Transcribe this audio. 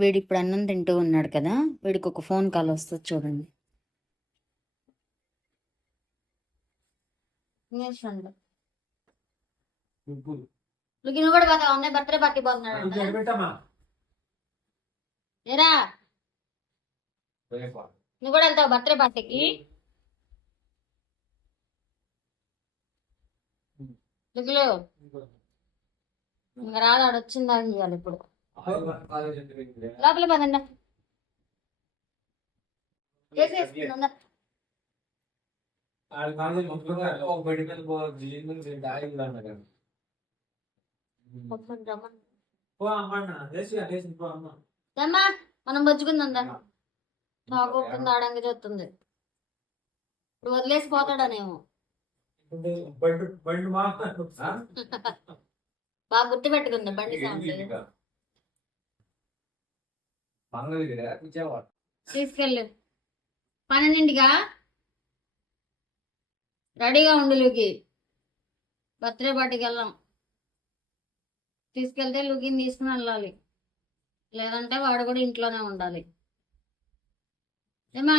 వీడు ఇప్పుడు అన్నం తింటూ ఉన్నాడు కదా, వీడికి ఒక ఫోన్ కాల్ వస్తుంది చూడండి. నువ్వు కూడా బాగా ఉన్నాయి, బర్త్డే పార్టీ బాగున్నాడు. ఏరా నువ్వు కూడా వెళ్తావు బర్త్డే పార్టీకి? లుగులు ఇంకా రాదు, ఆడొచ్చిందా ఇవ్వాలి ఇప్పుడు. లోపల పదండి. మనం బజ్జుకుందా తాకోకుండా ఆడంగా చేస్తుంది. ఇప్పుడు వదిలేసి పోతాడనేమో. బాగా గుర్తు పెట్టుకుంది బండి సౌండ్. తీసుకెళ్ళు 12గా రెడీగా ఉండు. లుకి బర్త్డే పార్టీకి వెళ్దాం. తీసుకెళ్తే లుకిని తీసుకుని వెళ్ళాలి, లేదంటే వాడు కూడా ఇంట్లోనే ఉండాలి. ఏమా